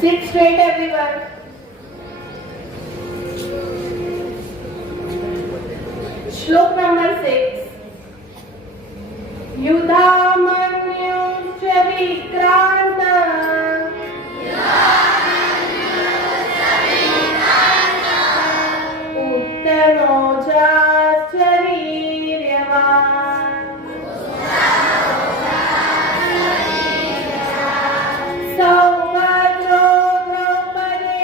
Sit straight, everyone. Shlok number 6. Yudhamanyu Vikranta. Uttanoja Chariryavan. Saubhadro Draupadeyascha.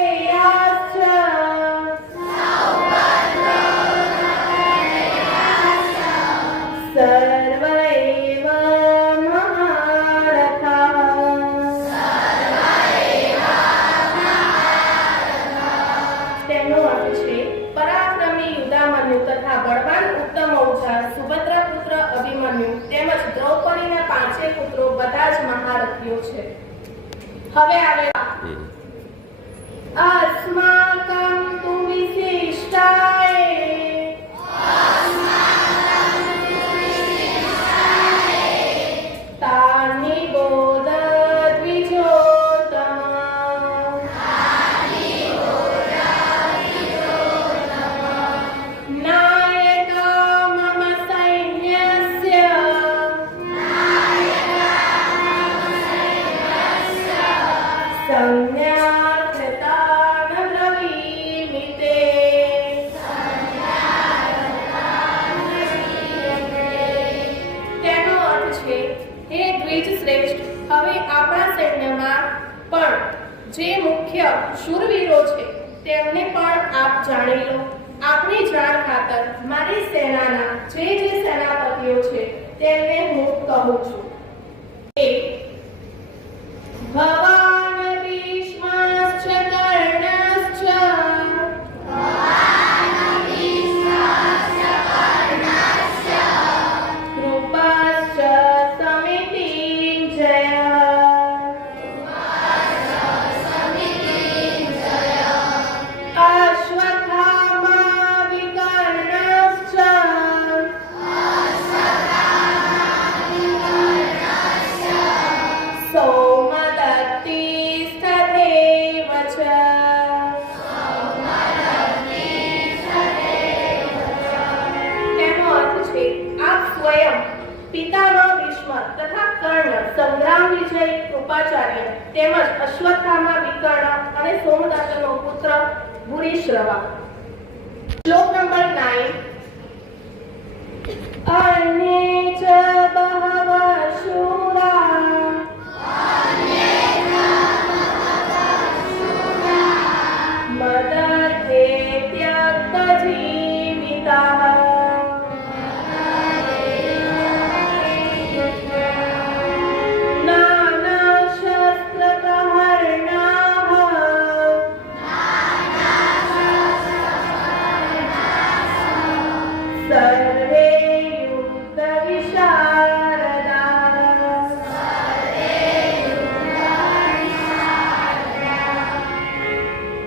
Sarvaiva તેનો અર્થ છે પરાક્રમી યુધામન્યુ તથા બળવાન ઉત્તમ ઔજા સુભદ્રા પુત્ર અભિમન્યુ તેમજ દ્રૌપદીના પાંચે પુત્રો બધા જ મહારથીઓ છે. હવે આવે અસ્માકં તુ વિશિષ્ટાય તાની બોધ દ્વિજોતમ નાયકા મમ સૈન્યસ્ય સંજ્ઞાર્થતા ન બ્રવીમિ તે. તેનો અર્થ છે હે દ્વિજ શ્રેષ્ઠ, હવે આપણા સૈન્યમાં પણ જે મુખ્ય શૂરવીરો છે તેમને પણ આપ જાણી લો. આપની જાણ ખાતર મારી સેનાના જે સેનાપતિઓ છે તેમને હું કહું છું. ભવાન ભીષ્મશ્ચ કર્ણશ્ચ કૃપાશ્ચ સમિતિંજય અશ્વત્થામા વિકર્ણશ્ચ સૌમદત્તિસ્તથૈવ ચ. તેનો અર્થ છે આપ સ્વયં પિતામહ ભીષ્મ તથા કર્ણ, સંગ્રામ વિજય કૃપાચાર્ય તેમજ અશ્વત્થામા વિકર્ણ અને સોમદત્તનો પુત્ર ભૂરિશ્રવા. શ્લોક નંબર 9. અન્યે ચ બહવઃ શૂરા મદર્થે ત્યક્તજીવિતાઃ સર્વે યુક્ત વિશારદાઃ.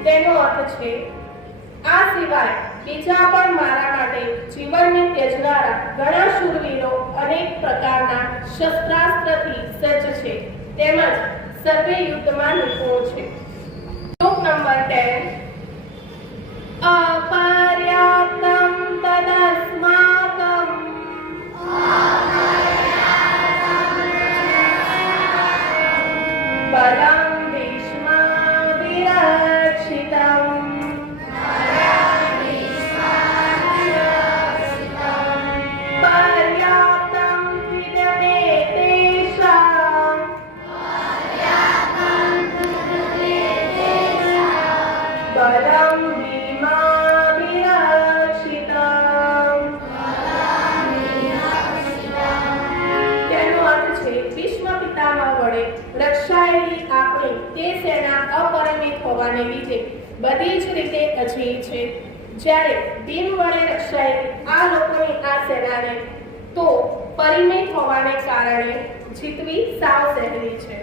તેનો અર્થ છે આ સિવાય બીજા પણ મારા માટે જીવનને ત્યજનારા ઘણા શૂરવીરો અનેક પ્રકારના શસ્ત્રાસ્ત્રથી સજ્જ છે તેમજ સર્વે યુદ્ધમાં નિપુણ છે. શ્લોક નંબર 10. અપર્યાપ્તં તદસ્માકં બલં ભીષ્માભિરક્ષિતં પર્યાપ્તં વિદ્યતે તેષાં બલં ભીમાભિરક્ષિતં. તેનો અર્થ છે ભીષ્મ પિતામહ વડે રક્ષાયેલી આપણી તે સેના અપરિમિત હોવાને લીધે બધી જ રીતે અજેય છે, જ્યારે ભીમ વડે રક્ષાયેલી આ લોકોની આ સેનાને તો પરિમિત હોવાને કારણે જીતવી સાવ સહેલી છે.